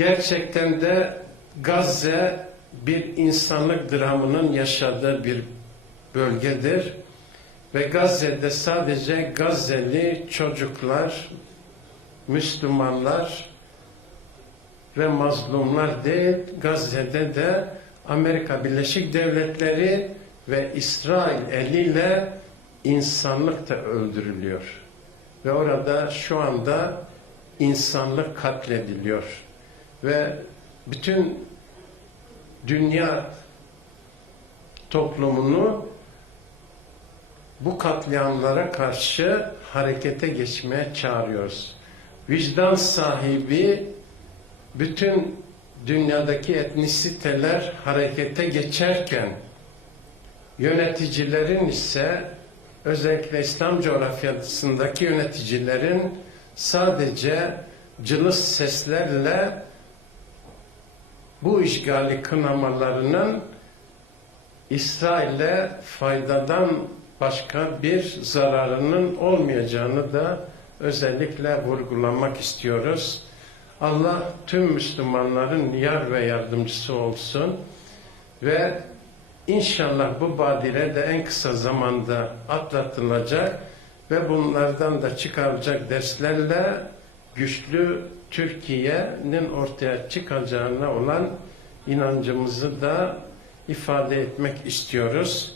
Gerçekten de Gazze bir insanlık dramının yaşadığı bir bölgedir. Ve Gazze'de sadece Gazze'li çocuklar, Müslümanlar ve mazlumlar değil, Gazze'de de Amerika Birleşik Devletleri ve İsrail eliyle insanlık da öldürülüyor. Ve orada şu anda insanlık katlediliyor. Ve bütün dünya toplumunu bu katliamlara karşı harekete geçmeye çağırıyoruz. Vicdan sahibi bütün dünyadaki etnisiteler harekete geçerken yöneticilerin ise özellikle İslam coğrafyasındaki yöneticilerin sadece cılız seslerle bu işgali kınamalarının İsrail'e faydadan başka bir zararının olmayacağını da özellikle vurgulamak istiyoruz. Allah tüm Müslümanların yar ve yardımcısı olsun ve inşallah bu badire de en kısa zamanda atlatılacak ve bunlardan da çıkaracak derslerle güçlü Türkiye'nin ortaya çıkacağına olan inancımızı da ifade etmek istiyoruz.